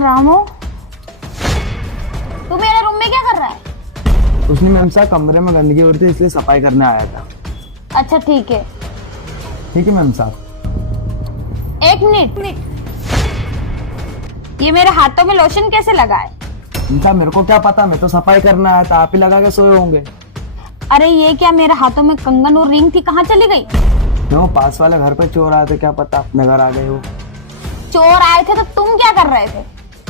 रामू, तू मेरे रूम में क्या कर रहा है? उसने मैम साहब कमरे में गंदगी हो रही थी इसलिए सफाई करने आया था। अच्छा ठीक है। ठीक है मैम साहब। एक मिनट, ये मेरे हाथों में लोशन कैसे लगा है? मैम साहब मेरे को क्या पता, मैं तो सफाई करने आया था, आप ही लगा के सोए होंगे। अरे ये क्या, मेरे हाथों में कंगन और रिंग थी, कहाँ चली गई? क्यों, पास वाले घर पे चोर आए थे, क्या पता अपने घर आ गए हो। चोर आए थे तो तुम क्या कर रहे थे?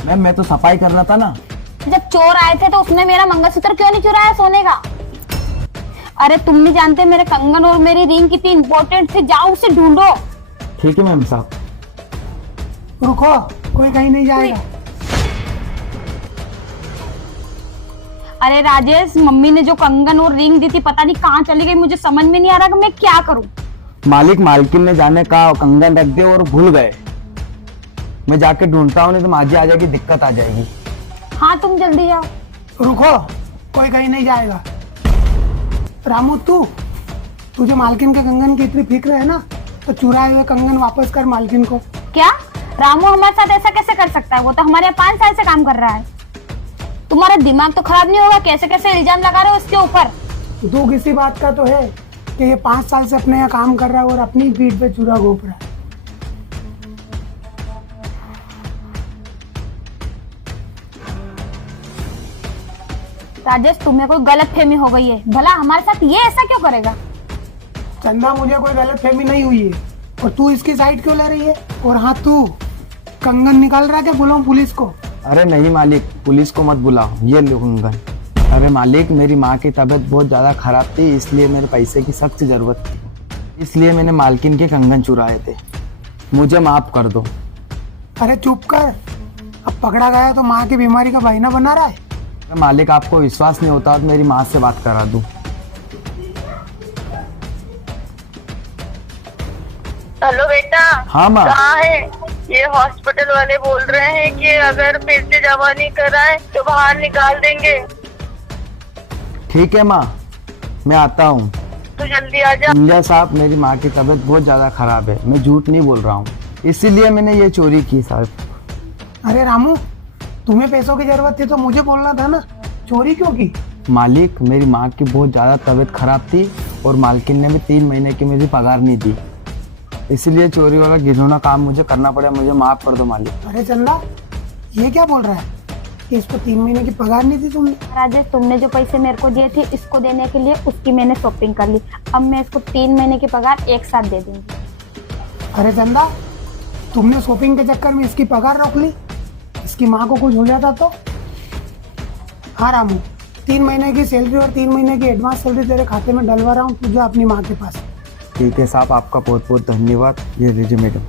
मैम मैं तो सफाई करना था ना। जब चोर आए थे तो उसने मेरा मंगलसूत्र क्यों नहीं चुराया सोने का? अरे तुम नहीं जानते मेरे कंगन और मेरी रिंग कितनी इंपॉर्टेंट थी, जाओ उसे ढूंढो। ठीक है मैम साहब। रुको, कोई कहीं नहीं जाएगा। अरे राजेश, मम्मी ने जो कंगन और रिंग दी थी पता नहीं कहाँ चली गई, मुझे समझ में नहीं आ रहा कि मैं क्या करूं। मालिक मालकिन ने जाने का कंगन रख दिया और भूल गए। मैं जाके ढूंढता हूँ, नहीं तो माजी आ जाएगी, दिक्कत आ जाएगी। हाँ तुम जल्दी जाओ। रुको, कोई कहीं नहीं जाएगा। रामू, तुझे मालकिन के कंगन की इतनी फिक्र है ना, तो चुराए हुए कंगन वापस कर मालकिन को। क्या? रामू हमारे साथ ऐसा कैसे कर सकता है? वो तो हमारे यहाँ 5 साल से काम कर रहा है। तुम्हारा दिमाग तो खराब नहीं होगा? कैसे कैसे इल्जाम लगा रहे हो उसके ऊपर। दुख इसी बात का तो है कि ये 5 साल से अपने यहाँ काम कर रहा है और अपनी पीठ पे चूरा घोंप रहा है। राजेश, तुम्हें कोई गलत फहमी हो गई है। भला हमारे साथ ये ऐसा क्यों करेगा? चंदा, मुझे कोई गलत फहमी नहीं हुई है, और तू इसकी साइड क्यों ले रही है? और हाँ, तू कंगन निकाल रहा है क्या? बुलाऊं पुलिस को? अरे नहीं मालिक, पुलिस को मत बुलाओ, ये लो कंगन। अरे मालिक, मेरी माँ की तबीयत बहुत ज्यादा खराब थी, इसलिए मेरे पैसे की सख्त जरूरत थी, इसलिए मैंने मालकिन के कंगन चुराए थे। मुझे माफ कर दो। अरे चुप कर, अब पकड़ा गया तो माँ की बीमारी का बहाना बना रहा है। मालिक आपको विश्वास नहीं होता तो मेरी माँ से बात करा दूं। हेलो बेटा। हाँ माँ। कहाँ है? ये हॉस्पिटल वाले बोल रहे हैं कि अगर फिर से जमा नहीं कराए तो बाहर निकाल देंगे। ठीक है माँ, मैं आता हूँ। तो जल्दी आ जा। इंडिया साहब, मेरी माँ की तबीयत बहुत ज्यादा खराब है, मैं झूठ नहीं बोल रहा हूँ, इसीलिए मैंने ये चोरी की साहब। अरे रामू, तुम्हें पैसों की जरूरत थी तो मुझे बोलना था ना, चोरी क्यों की? मालिक, मेरी माँ की बहुत ज्यादा तबीयत खराब थी और मालकिन ने भी 3 महीने की मेरी पगार नहीं दी, इसीलिए चोरी वाला घिनौना काम मुझे करना पड़ा। मुझे माफ कर दो मालिक। अरे चंदा, ये क्या बोल रहा है कि इसको 3 महीने की पगार नहीं दी तुमने? राजेश, तुमने जो पैसे मेरे को दिए थे इसको देने के लिए, उसकी मैंने शॉपिंग कर ली। अब मैं इसको 3 महीने की पगार एक साथ दे दूंगी। अरे चंदा, तुमने शॉपिंग के चक्कर में इसकी पगार रोक ली, इसकी माँ को कुछ हो जाता तो? हाँ रामू, 3 महीने की सैलरी और 3 महीने की एडवांस सैलरी तेरे खाते में डलवा रहा हूँ, तू जा अपनी माँ के पास। ठीक है साहब, आपका बहुत बहुत धन्यवाद। ये लीजिए मैडम।